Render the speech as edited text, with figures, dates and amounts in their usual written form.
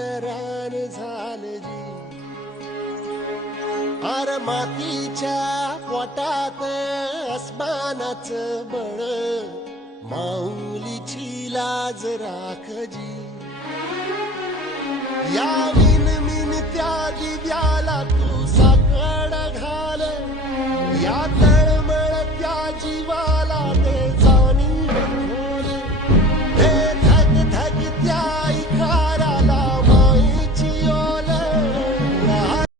रान झालं जी. अर मातीच्या पोटात अस्मानाचं बळ, माऊलीची लाज राख जी. या